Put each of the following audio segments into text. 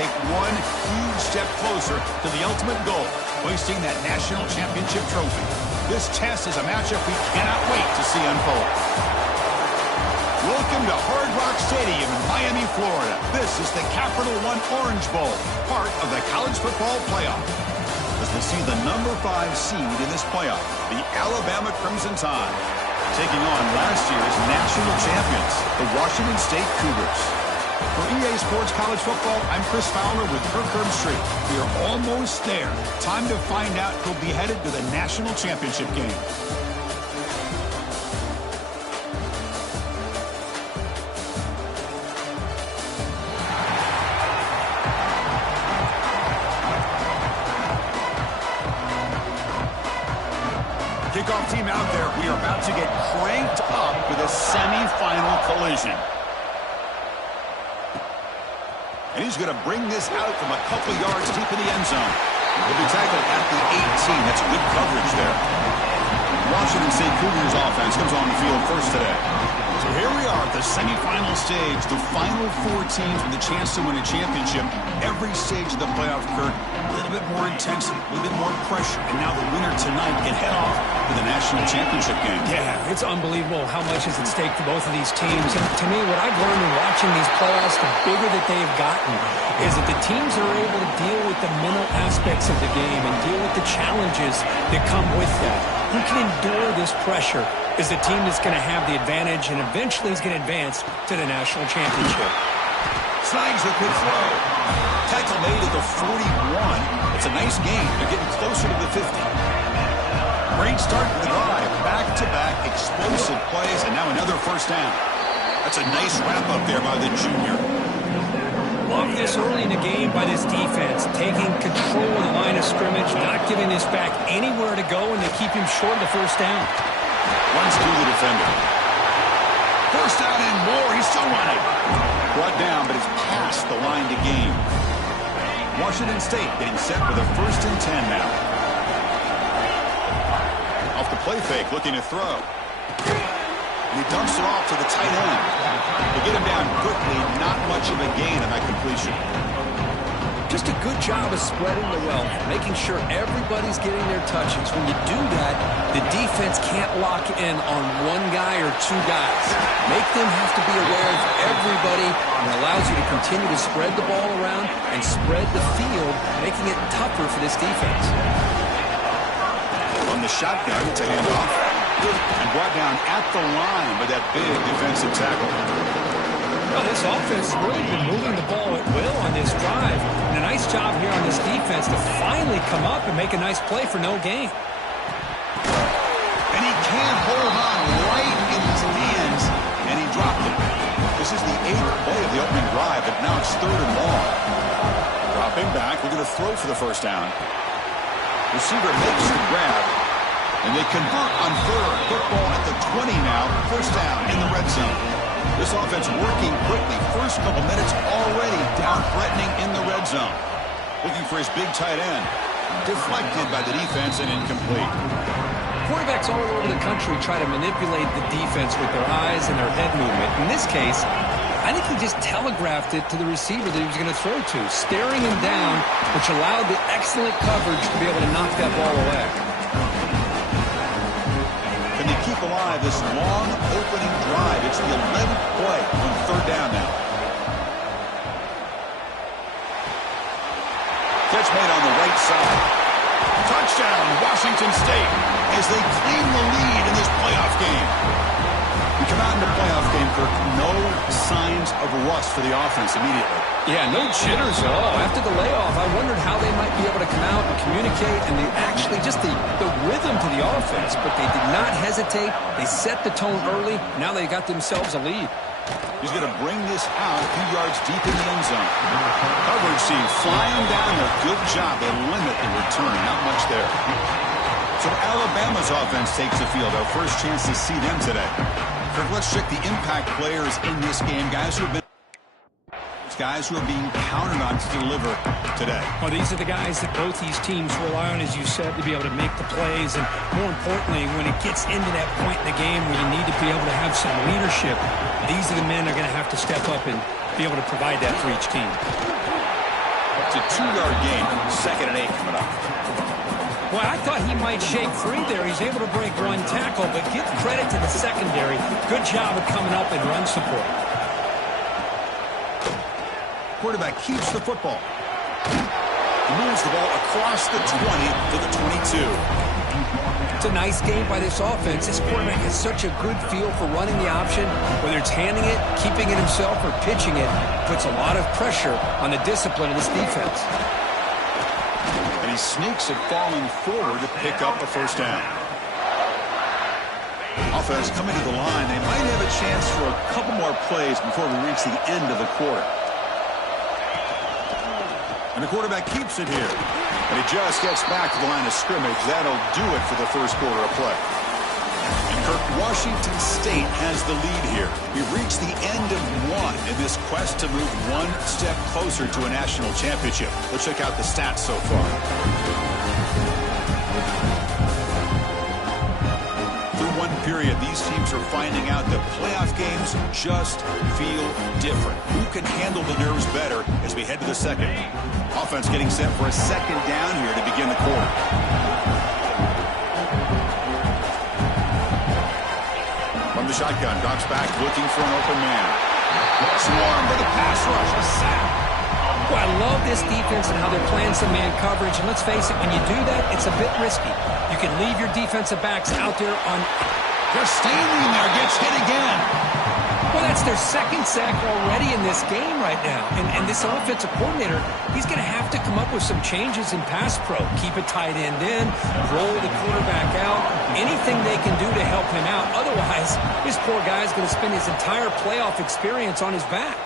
take one huge step closer to the ultimate goal, hoisting that national championship trophy. This test is a matchup we cannot wait to see unfold. Welcome to Hard Rock Stadium in Miami, Florida. This is the Capital One Orange Bowl, part of the college football playoff. As we see the number 5 seed in this playoff, the Alabama Crimson Tide, taking on last year's national champions, the Washington State Cougars. For EA Sports College Football, I'm Chris Fowler with Kirk Herbstreit. We are almost there. Time to find out who'll be headed to the national championship game. Kickoff team out there. We are about to get cranked up with a semifinal collision. And he's going to bring this out from a couple yards deep in the end zone. He'll be tackled at the 18. That's good coverage there. Washington State Cougars offense comes on the field first today. So here we are at the semifinal stage, the final 4 teams with a chance to win a championship. Every stage of the playoff, Kirk, a little bit more intensity, a little bit more pressure. And now the winner tonight can head off to the national championship game. Yeah, it's unbelievable how much is at stake for both of these teams. And to me, what I've learned in watching these playoffs, the bigger that they've gotten, is that the teams that are able to deal with the mental aspects of the game and deal with the challenges that come with that. Who can endure this pressure is the team that's going to have the advantage and eventually is going to advance to the national championship. Snags a quick throw. Tackle made at the 41. It's a nice gain. They're getting closer to the 50. Great start to the drive. Back-to-back explosive plays, and now another first down. That's a nice wrap-up there by the junior. Love this early in the game by this defense, taking control of the line of scrimmage, not giving this back anywhere to go, and they keep him short of the first down. Runs through the defender. First down and more. He's still running. Brought down, but he's past the line to gain. Washington State getting set for the 1st and 10 now. Off the play fake, looking to throw. He dumps it off to the tight end. They get him down quickly, not much of a gain on that completion. Just a good job of spreading the wealth, making sure everybody's getting their touches. When you do that, the defense can't lock in on one guy or 2 guys. Make them have to be aware of everybody, and it allows you to continue to spread the ball around and spread the field, making it tougher for this defense. From the shotgun to hand off. And brought down at the line by that big defensive tackle. Well, this offense has really been moving the ball at will on this drive. And a nice job here on this defense to finally come up and make a nice play for no gain. And he can't hold on right in his hands, and he dropped it. This is the 8th play of the opening drive, but now it's 3rd and long. Dropping back, we're going to throw for the first down. Receiver makes the grab. And they convert on 3rd. Football at the 20 now. First down in the red zone. This offense working quickly. First couple minutes already down threatening in the red zone. Looking for his big tight end. Deflected by the defense and incomplete. Quarterbacks all over the country try to manipulate the defense with their eyes and their head movement. In this case, I think he just telegraphed it to the receiver that he was going to throw to, staring him down, which allowed the excellent coverage to be able to knock that ball away. Can they keep alive this long opening drive? It's the 11th play on 3rd down now. Catch made on the right side. Touchdown, Washington State, as they claim the lead in this playoff game. We come out in the playoff game, Kirk, no signs of rust for the offense immediately. Yeah, no jitters at all. After the layoff, I wondered how they might be able to come out and communicate and actually just the rhythm to the offense. But they did not hesitate. They set the tone early. Now they got themselves a lead. He's going to bring this out a few yards deep in the end zone. Coverage team flying down there. Good job. They limit the return. Not much there. So Alabama's offense takes the field. Our first chance to see them today. Kirk, let's check the impact players in this game. Guys who are being counted on to deliver today. Well, these are the guys that both these teams rely on, as you said, to be able to make the plays. And more importantly, when it gets into that point in the game where you need to be able to have some leadership, these are the men that are going to have to step up and be able to provide that for each team. It's a 2-yard gain. 2nd and 8 coming up. Well, I thought he might shake free there. He's able to break one tackle, but give credit to the secondary. Good job of coming up and run support. Quarterback keeps the football. He moves the ball across the 20 to the 22. It's a nice game by this offense. This quarterback has such a good feel for running the option. Whether it's handing it, keeping it himself, or pitching it, puts a lot of pressure on the discipline of this defense. And he sneaks it falling forward to pick up a first down. Offense coming to the line. They might have a chance for a couple more plays before we reach the end of the quarter. And the quarterback keeps it here. And he just gets back to the line of scrimmage. That'll do it for the first quarter of play. And Kirk, Washington State has the lead here. We've reached the end of one in this quest to move one step closer to a national championship. Let's check out the stats so far. Through one period, these teams are finding out that playoff games just feel different. Who can handle the nerves better as we head to the second? Offense getting set for a second down here to begin the quarter. From the shotgun, drops back looking for an open man. Swarm with a pass rush, a sack. Well, I love this defense and how they're playing some man coverage. And let's face it, when you do that, it's a bit risky. You can leave your defensive backs out there on... They're standing there, gets hit again. Well, that's their second sack already in this game right now. And this offensive coordinator, he's going to have to come up with some changes in pass pro. Keep a tight end in, roll the quarterback out, anything they can do to help him out. Otherwise, this poor guy's going to spend his entire playoff experience on his back.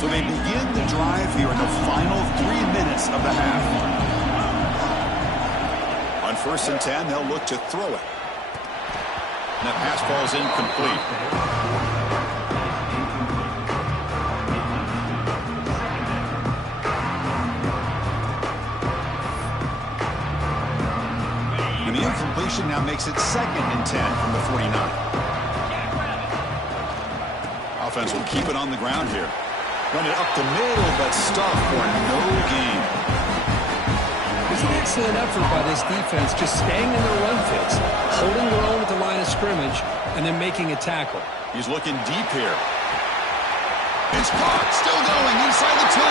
So they begin the drive here in the final 3 minutes of the half. On 1st and 10, they'll look to throw it. And that pass falls incomplete. And the incompletion now makes it 2nd and 10 from the 49. Offense will keep it on the ground here. Run it up the middle, but stop for no gain. It's an excellent effort by this defense, just staying in their run fits, holding their own at the line of scrimmage, and then making a tackle. He's looking deep here. It's caught, still going inside the 10.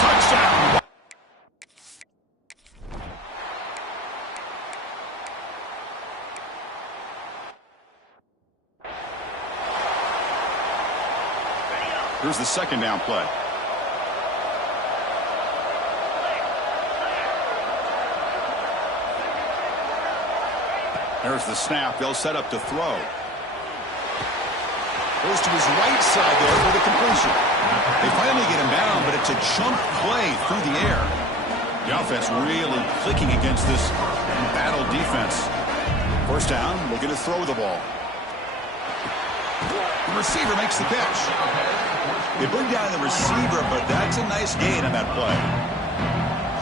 Touchdown. Here's the second down play. There's the snap. They'll set up to throw. Goes to his right side there for the completion. They finally get him down, but it's a chunk play through the air. The offense really clicking against this battle defense. First down, looking to throw the ball. The receiver makes the catch. They bring down the receiver, but that's a nice gain on that play.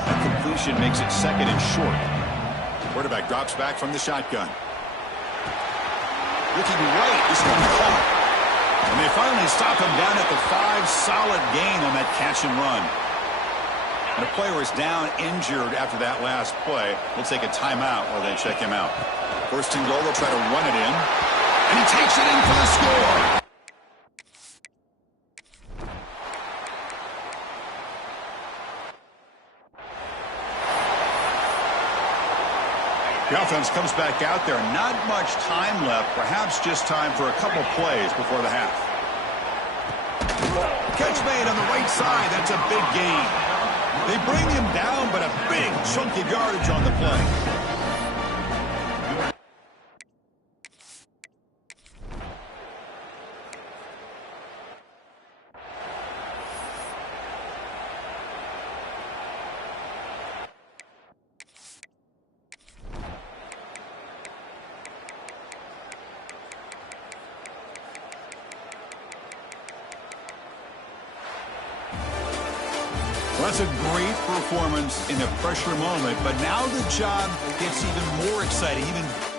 That completion makes it 2nd and short. Quarterback drops back from the shotgun. Looking right, this one caught. And they finally stop him down at the 5. Solid gain on that catch and run. And a player is down injured after that last play. We'll take a timeout while they check him out. 1st and goal, they'll try to run it in. And he takes it in for the score. The offense comes back out there. Not much time left. Perhaps just time for a couple plays before the half. Catch made on the right side. That's a big gain. They bring him down, but a big chunk of yardage on the play. Well, that's a great performance in a pressure moment, but now the job gets even more exciting, even